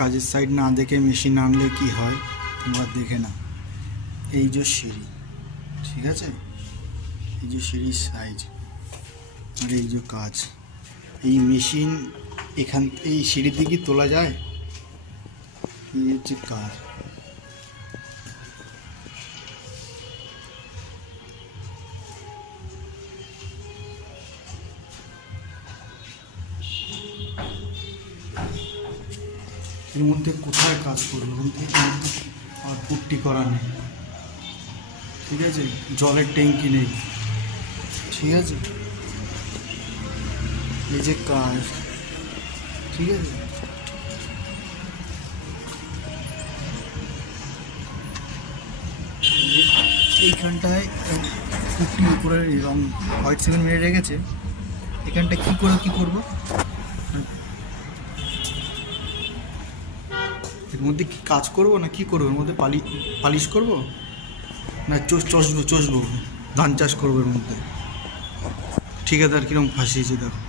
কাজের সাইড না দেখে মেশিন আনলে কি হয় তোমরা দেখে না। এই যে সিঁড়ি, ঠিক আছে, এই যে সিঁড়ির সাইজ আর এই যে কাজ, এই মেশিন এখান এই সিঁড়ির দিকে তোলা যায়, এই হচ্ছে কাজ। এর মধ্যে কোথায় কাজ করবো, আর পুট্টি করা নেই, ঠিক আছে, জলের ট্যাঙ্কি নেই, ঠিক আছে, এই যে কাজ, ঠিক আছে। এইখানটায় পুট্টি উপরে রং হোয়াইট সিমেন্ট মেরে রেখেছে, এখানটা কী করবো, এর মধ্যে কি কাজ করবো না কি করবো, এর মধ্যে পালিশ করবো না চষবো ধান চাষ করবো এর মধ্যে। ঠিকাদার কিরকম ফাঁসিয়েছে দেখো।